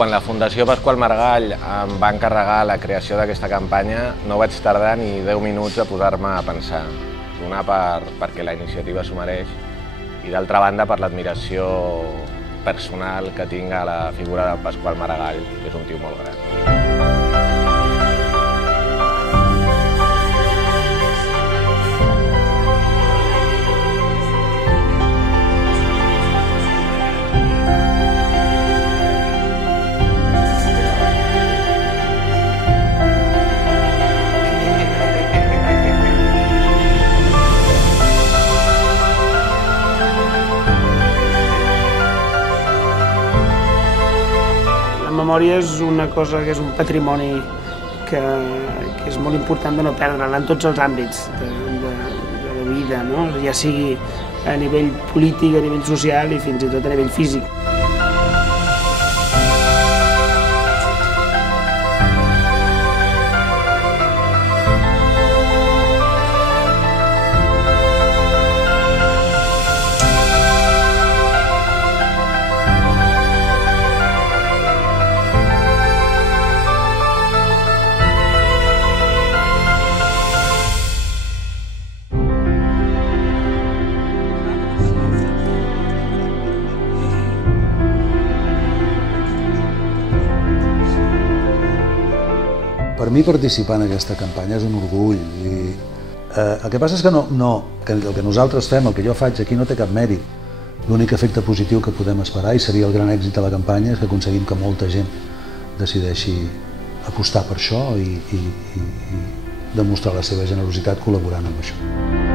Quan la Fundació Pasqual Maragall em va encarregar la creació d'aquesta campanya, no vaig tardar ni 10 minuts a posar-me a pensar. Una perquè la iniciativa s'ho mereix i d'altra banda per l'admiració personal que tinc a la figura de Pasqual Maragall, que és un tio molt gran. La memòria és una cosa que és un patrimoni que és molt important de no perdre'l en tots els àmbits de la vida, no? Ja sigui a nivell polític, a nivell social i fins i tot a nivell físic. Per mi participar en aquesta campanya és un orgull. El que passa és que el que nosaltres fem, el que jo faig aquí no té cap mèrit. L'únic efecte positiu que podem esperar, i seria el gran èxit de la campanya, és que aconseguim que molta gent decideixi apostar per això i demostrar la seva generositat col·laborant amb això.